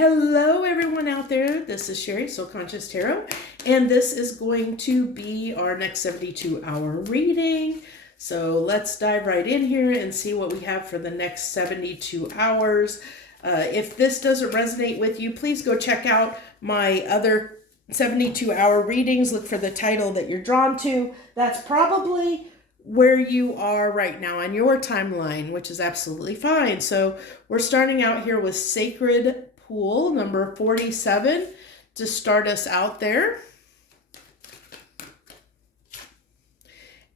Hello, everyone out there. This is Sherry, Soul Conscious Tarot, and this is going to be our next 72-hour reading. So let's dive right in here and see what we have for the next 72 hours. If this doesn't resonate with you, please go check out my other 72-hour readings. Look for the title that you're drawn to. That's probably where you are right now on your timeline, which is absolutely fine. So we're starting out here with Sacred Pool number 47 to start us out there.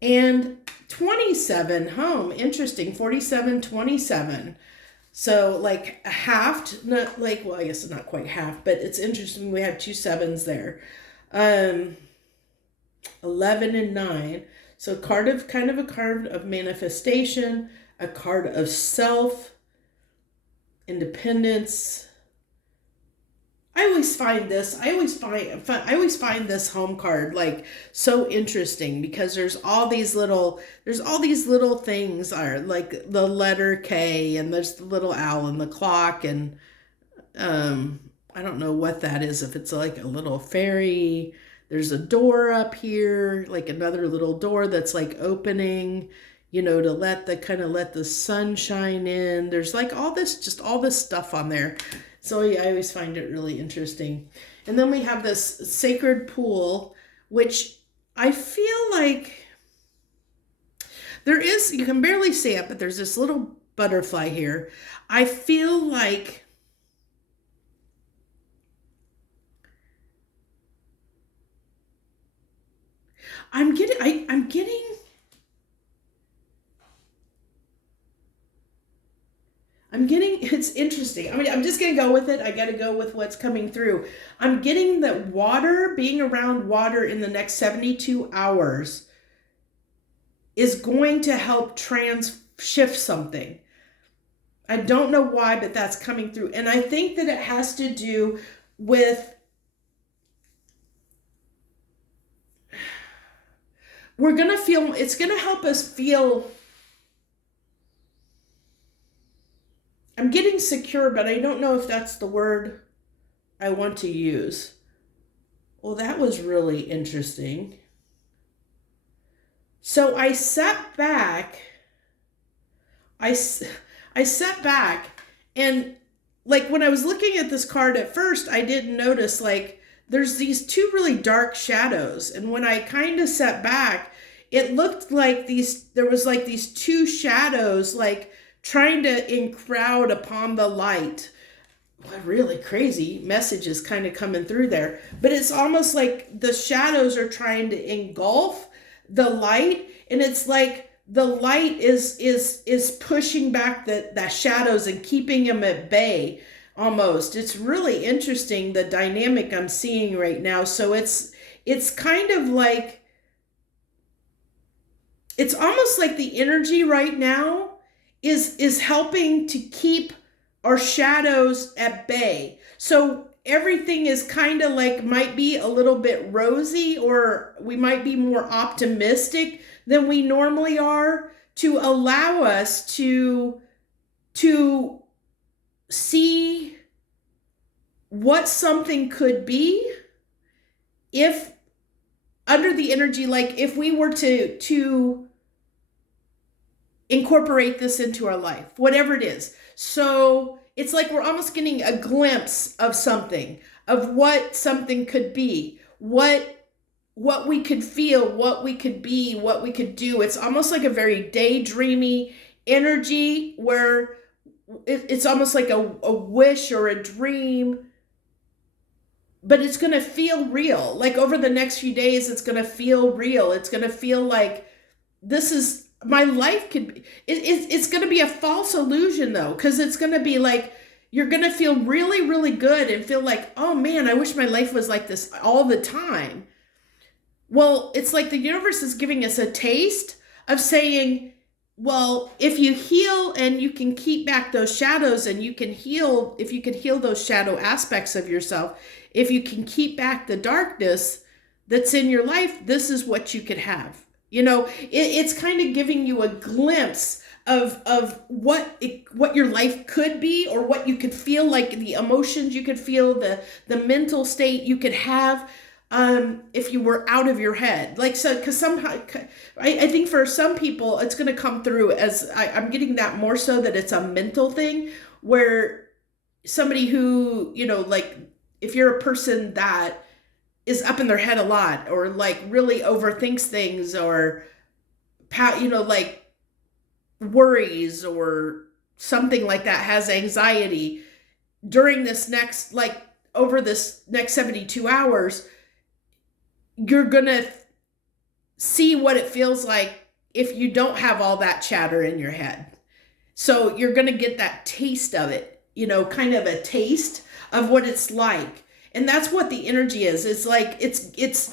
And 27, interesting, 47, 27. So like a half, not like, well, I guess it's not quite half, but it's interesting. We have two sevens there. 11 and 9. So kind of a card of manifestation, a card of self, independence. I always find this home card like so interesting because there's all these little things are like the letter K, and there's the little owl and the clock, and I don't know what that is, if it's like a little fairy. There's a door up here, like another little door that's like opening, to let the sun shine in. There's like all this stuff on there. So I always find it really interesting. And then we have this Sacred Pool, which I feel like you can barely see it, but there's this little butterfly here. I feel like I'm getting it's interesting. I mean, I'm just going to go with it. I got to go with what's coming through. I'm getting that being around water in the next 72 hours is going to help shift something. I don't know why, but that's coming through. And I think that it has to do with it's going to help us feel. I'm getting secure, but I don't know if that's the word I want to use. Well, that was really interesting. So I sat back. I sat back, and like when I was looking at this card at first, I didn't notice like there's these two really dark shadows. And when I kind of sat back, it looked like there was like these two shadows, like trying to encrowd upon the light. What really crazy messages kind of coming through there. But it's almost like the shadows are trying to engulf the light, and it's like the light is pushing back the shadows and keeping them at bay almost. It's really interesting, the dynamic I'm seeing right now. So it's kind of like, it's almost like the energy right now is helping to keep our shadows at bay. So everything is kind of like, might be a little bit rosy, or we might be more optimistic than we normally are, to allow us to see what something could be if under the energy, like if we were to incorporate this into our life, whatever it is. So it's like we're almost getting a glimpse of something, of what something could be, what we could feel, what we could be, what we could do. It's almost like a very daydreamy energy where it's almost like a wish or a dream, but it's going to feel real. Like over the next few days, it's going to feel real. It's going to feel like this is my life. It's going to be a false illusion though, because it's going to be like, you're going to feel really, really good and feel like, oh man, I wish my life was like this all the time. Well, it's like the universe is giving us a taste of saying, well, if you heal and you can keep back those shadows, and you can heal, if you can heal those shadow aspects of yourself, if you can keep back the darkness that's in your life, this is what you could have. It's kind of giving you a glimpse of what your life could be, or what you could feel, like the emotions you could feel, the mental state you could have, if you were out of your head. Like, so, because somehow, I think for some people it's going to come through as, I'm getting that more so that it's a mental thing, where somebody who, like, if you're a person that is up in their head a lot, or like really overthinks things, or like worries or something like that, has anxiety, during this next, like, over this next 72 hours, you're gonna see what it feels like if you don't have all that chatter in your head. So you're gonna get that taste of it, kind of a taste of what it's like. And that's what the energy is. It's like, it's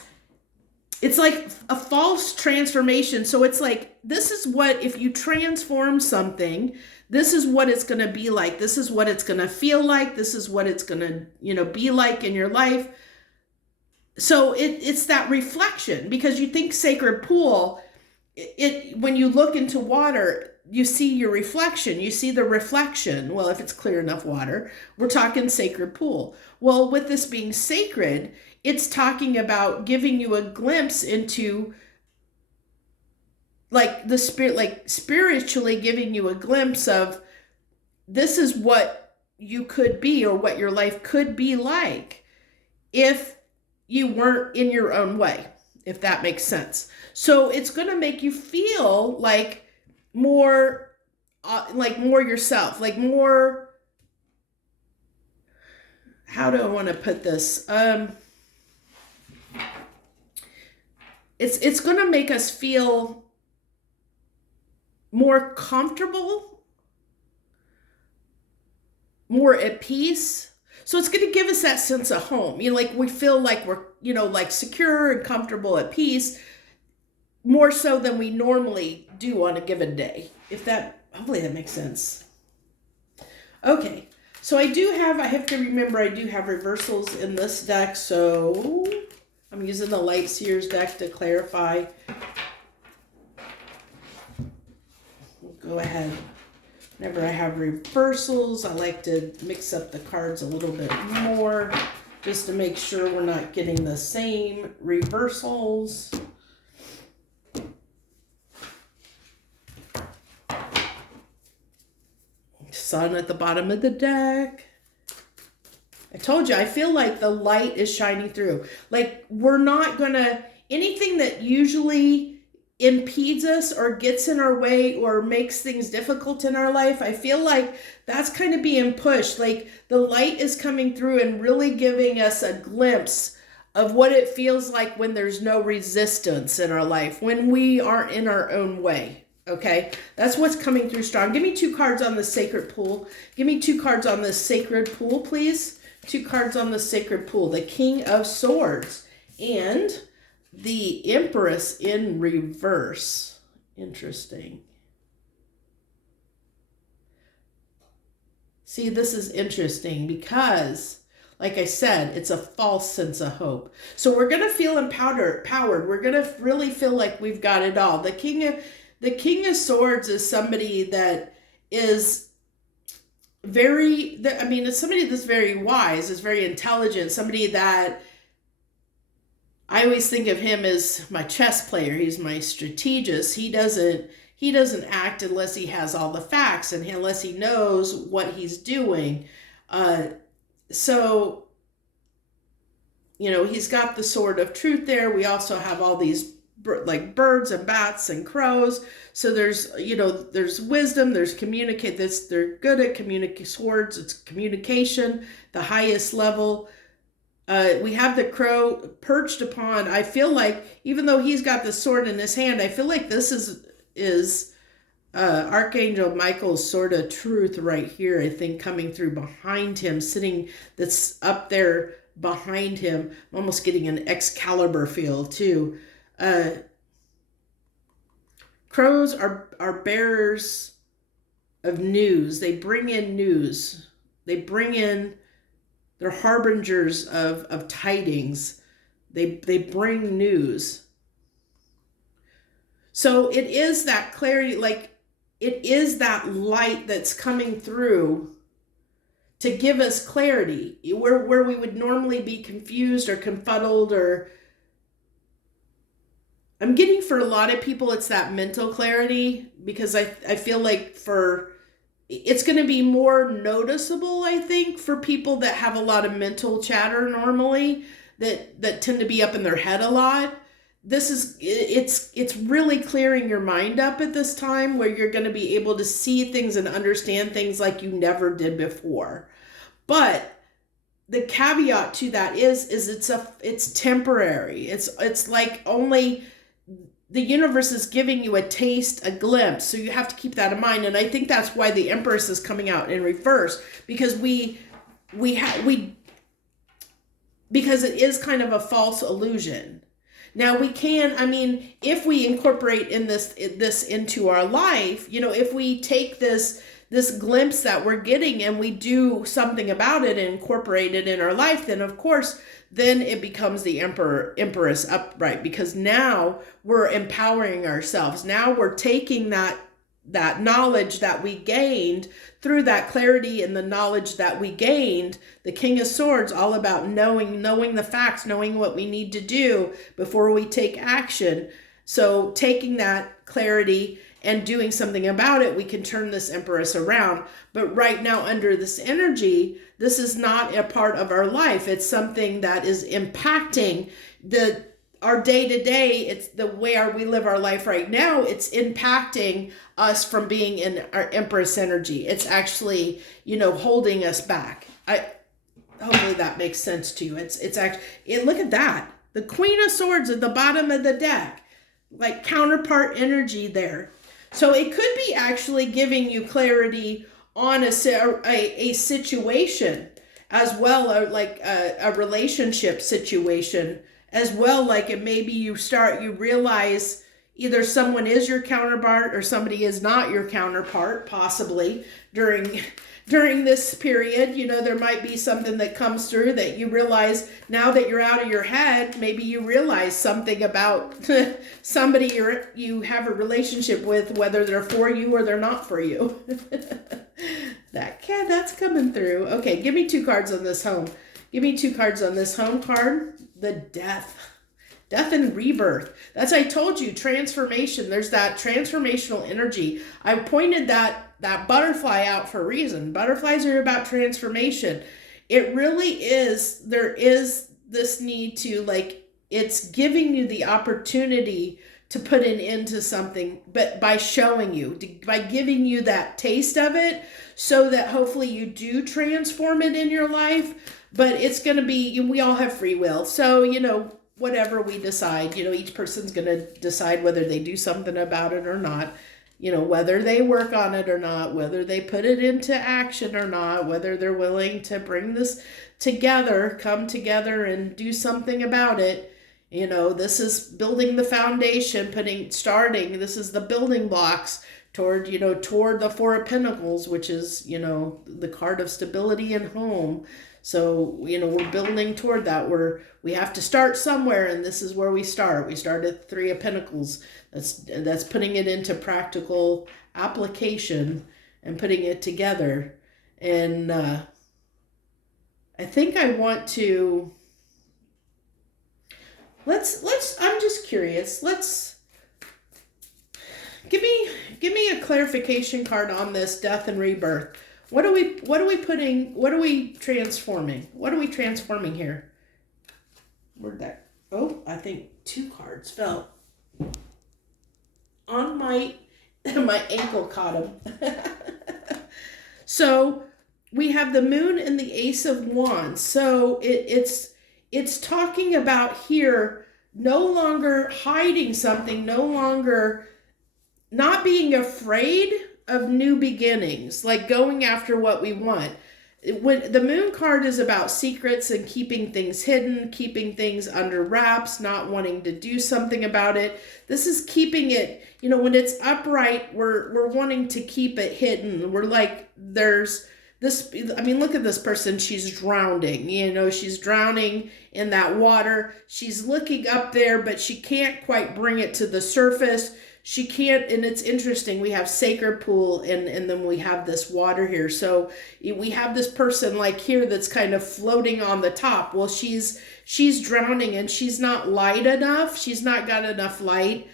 like a false transformation. So it's like, this is what, if you transform something, this is what it's going to be like. This is what it's going to feel like. This is what it's going to, be like in your life. So it's that reflection, because you think sacred pool, when you look into water, you see your reflection. You see the reflection. Well, if it's clear enough water, we're talking sacred pool. Well, with this being sacred, it's talking about giving you a glimpse into, like, the spirit, like spiritually giving you a glimpse of, this is what you could be, or what your life could be like if you weren't in your own way, if that makes sense. So it's going to make you feel like more yourself, like more, how do I want to put this? It's going to make us feel more comfortable, more at peace. So it's going to give us that sense of home. Like, we feel like we're, like, secure and comfortable, at peace, more so than we normally do on a given day. Hopefully that makes sense. Okay. So I have to remember, I do have reversals in this deck. So I'm using the Light Seers deck to clarify. We'll go ahead. Whenever I have reversals, I like to mix up the cards a little bit more, just to make sure we're not getting the same reversals. Sun at the bottom of the deck. I told you, I feel like the light is shining through. Like, we're not gonna, anything that usually impedes us or gets in our way or makes things difficult in our life, I feel like that's kind of being pushed. Like, the light is coming through and really giving us a glimpse of what it feels like when there's no resistance in our life, when we aren't in our own way. Okay, that's what's coming through strong. Give me 2 cards on the sacred pool. Give me 2 cards on the sacred pool, please. 2 cards on the sacred pool. The King of Swords and the Empress in reverse. Interesting. See, this is interesting because, like I said, it's a false sense of hope. So we're going to feel empowered. We're going to really feel like we've got it all. The King of Swords is somebody that is it's somebody that's very wise, is very intelligent, somebody that I always think of him as my chess player. He's my strategist. He doesn't act unless he has all the facts and unless he knows what he's doing. So, he's got the sword of truth there. We also have all these like birds and bats and crows. So there's wisdom, there's they're good at communicate swords. It's communication, the highest level. We have the crow perched upon, I feel like, even though he's got the sword in his hand, I feel like this is Archangel Michael's sword of truth right here, I think, coming through behind him, that's up there behind him. I'm almost getting an Excalibur feel too. Crows are bearers of news. They bring in news. They're harbingers of tidings. They bring news. So it is that clarity, like, it is that light that's coming through to give us clarity where we would normally be confused or confuddled. Or I'm getting, for a lot of people, it's that mental clarity, because I feel like it's going to be more noticeable, I think, for people that have a lot of mental chatter normally, that tend to be up in their head a lot. It's really clearing your mind up at this time, where you're going to be able to see things and understand things like you never did before. But the caveat to that is it's temporary. It's like only the universe is giving you a taste, a glimpse. So you have to keep that in mind. And I think that's why the Empress is coming out in reverse, because because it is kind of a false illusion. Now we can, if we incorporate this into our life, if we take this glimpse that we're getting and we do something about it and incorporate it in our life, then of course, then it becomes the Empress upright, because now we're empowering ourselves. Now we're taking that knowledge that we gained through that clarity, and the knowledge that we gained, the King of Swords, all about knowing the facts, knowing what we need to do before we take action. So taking that clarity and doing something about it, we can turn this Empress around. But right now, under this energy, this is not a part of our life. It's something that is impacting our day-to-day. It's the way we live our life right now. It's impacting us from being in our Empress energy. It's actually, holding us back. Hopefully that makes sense to you. It's actually, look at that. The Queen of Swords at the bottom of the deck, like counterpart energy there. So it could be actually giving you clarity on a situation as well, or like a relationship situation as well. Like maybe you realize either someone is your counterpart or somebody is not your counterpart, possibly during this period. There might be something that comes through that you realize, now that you're out of your head, maybe you realize something about somebody you have a relationship with, whether they're for you or they're not for you. That's coming through. Okay, give me 2 cards on this home. Give me 2 cards on this home card. The Death and rebirth. That's, I told you, transformation. There's that transformational energy. I pointed that butterfly out for a reason. Butterflies are about transformation. It really is. There is this need to, it's giving you the opportunity to put an end to something, but by showing you, by giving you that taste of it, so that hopefully you do transform it in your life. But it's going to be, we all have free will. So, whatever we decide, each person's going to decide whether they do something about it or not, whether they work on it or not, whether they put it into action or not, whether they're willing to bring this together, come together and do something about it. This is building the foundation, this is the building blocks toward the 4 of Pentacles, which is, the card of stability and home. So, we're building toward that. We have to start somewhere, and this is where we start. We start at 3 of Pentacles. That's putting it into practical application and putting it together. And I think I want to, I'm just curious. Give me a clarification card on this Death and Rebirth. What are we transforming? What are we transforming here? Where'd that? Oh, I think 2 cards fell on my ankle, caught them. So we have the Moon and the Ace of Wands. So it's talking about here no longer hiding something, no longer not being afraid of new beginnings, like going after what we want. When the Moon card is about secrets and keeping things hidden, keeping things under wraps, not wanting to do something about it. This is keeping it, when it's upright, we're wanting to keep it hidden. We're like, there's this, look at this person. She's drowning, she's drowning in that water. She's looking up there, but she can't quite bring it to the surface. she can't, and it's interesting, we have sacred pool, and then we have this water here. So we have this person like here that's kind of floating on the top. Well, she's drowning, and she's not light enough. She's not got enough light,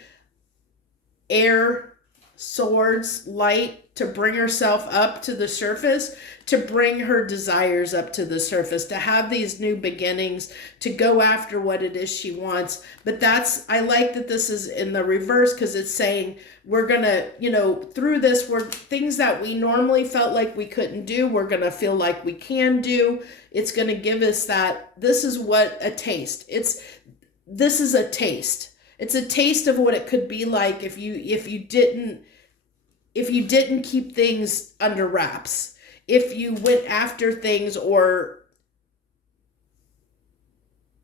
air, swords, light to bring herself up to the surface, to bring her desires up to the surface, to have these new beginnings, to go after what it is she wants. But I like that this is in the reverse, because it's saying we're gonna, through this, we're things that we normally felt like we couldn't do, we're gonna feel like we can do. It's gonna give us that, this is what a taste. This is a taste. It's a taste of what it could be like if you didn't keep things under wraps, if you went after things, or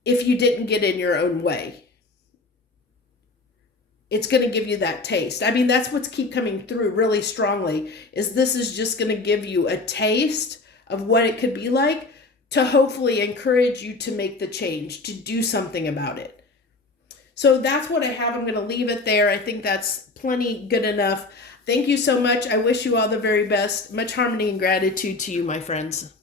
if you didn't get in your own way. It's going to give you that taste. I mean, that's what's keep coming through really strongly, is this is just going to give you a taste of what it could be like, to hopefully encourage you to make the change, to do something about it. So that's what I have. I'm going to leave it there. I think that's plenty good enough. Thank you so much. I wish you all the very best. Much harmony and gratitude to you, my friends.